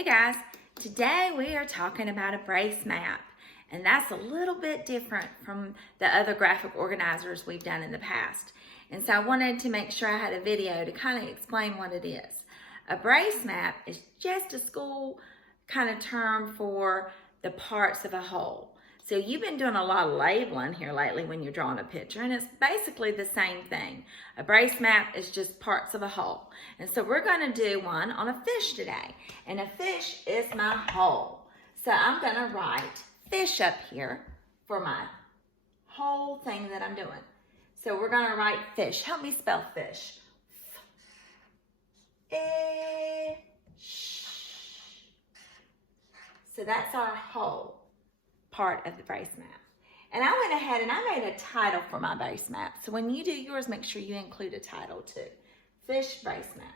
Hey guys, today we are talking about a brace map, and that's a little bit different from the other graphic organizers we've done in the past. And so I wanted to make sure I had a video to kind of explain what it is. A brace map is just a school kind of term for the parts of a whole. So you've been doing a lot of labeling here lately when you're drawing a picture, and it's basically the same thing. A brace map is just parts of a whole. And so we're going to do one on a fish today, and a fish is my whole. So I'm going to write fish up here for my whole thing that I'm doing. So we're going to write fish. Help me spell fish. Fish. So that's our whole part of the brace map. And I went ahead and I made a title for my brace map. So when you do yours, make sure you include a title too. Fish brace map.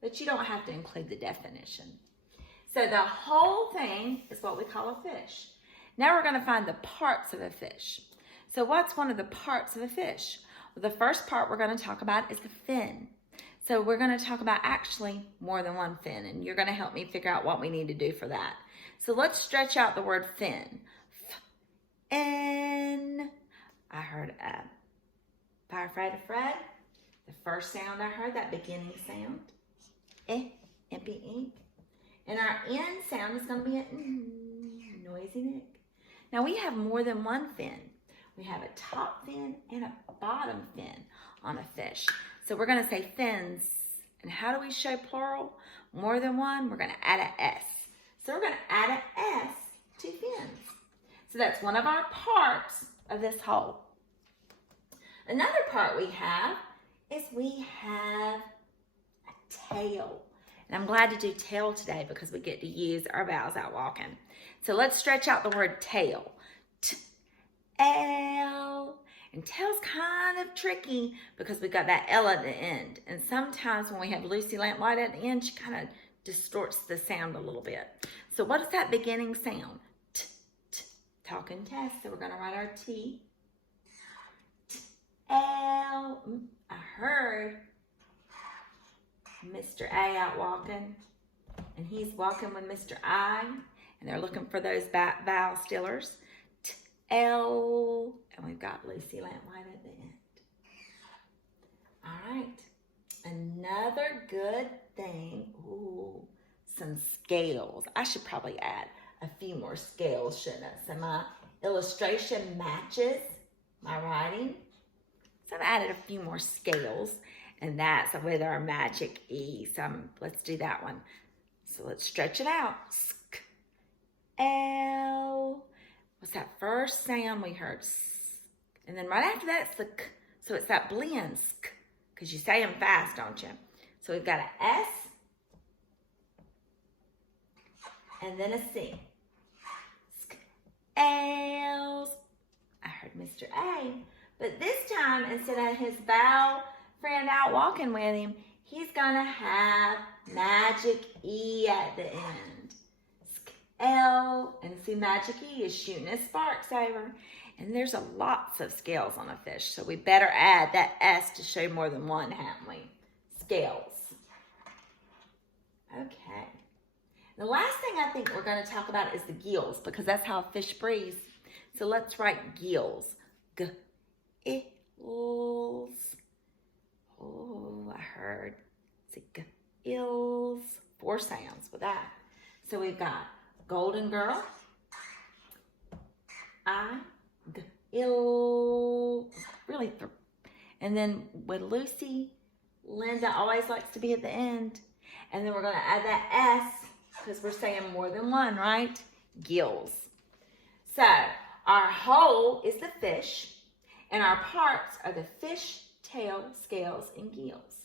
But you don't have to include the definition. So the whole thing is what we call a fish. Now we're going to find the parts of a fish. So what's one of the parts of a fish? Well, the first part we're going to talk about is the fin. So we're going to talk about actually more than one fin, and you're going to help me figure out what we need to do for that. So let's stretch out the word fin. N. I heard Fire Fred Fred. The first sound I heard, that beginning sound. M-P-E. And our N sound is going to be a noisy nick. Now we have more than one fin. We have a top fin and a bottom fin on a fish. So we're going to say fins. And how do we show plural? More than one, we're going to add an S. So we're going to add an S to fins. So that's one of our parts of this whole. Another part we have is we have a tail. And I'm glad to do tail today because we get to use our vowels out walking. So let's stretch out the word tail. T-L. And tail's kind of tricky because we got that L at the end. And sometimes when we have Lucy Lamplight at the end, she kind of distorts the sound a little bit. So what is that beginning sound? Talking test. So we're going to write our T. L. I heard Mr. A out walking, and he's walking with Mr. I, and they're looking for those vowel stillers. T, L, and we've got Lucy Lamplight at the end. All right. Another good thing. Ooh, some scales. I should probably add a few more scales, shouldn't I? So my illustration matches my writing. So I've added a few more scales, and that's with our magic E. So let's do that one. So let's stretch it out. Sk, L. What's that first sound we heard? And then right after that, it's the K. So it's that blend, sk, because you say them fast, don't you? So we've got an S, and then a C. L's. I heard Mr. A. But this time, instead of his vowel friend out walking with him, he's going to have magic E at the end. L. And see, magic E is shooting his sparks over. And there's lots of scales on a fish, so we better add that S to show more than one, haven't we? Scales. Okay. The last thing I think we're going to talk about is the gills, because that's how a fish breathes. So let's write gills. G-ills. Oh, I heard. It's g-ills. 4 sounds with that. So we've got Golden Girl. I-g-ill. Really. And then with Lucy, Linda always likes to be at the end. And then we're going to add that S, because we're saying more than one, right? Gills. So our whole is the fish, and our parts are the fish, tail, scales, and gills.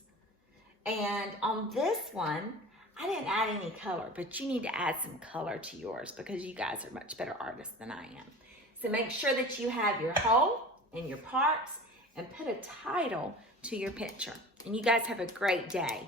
And on this one, I didn't add any color, but you need to add some color to yours because you guys are much better artists than I am. So make sure that you have your whole and your parts and put a title to your picture. And you guys have a great day.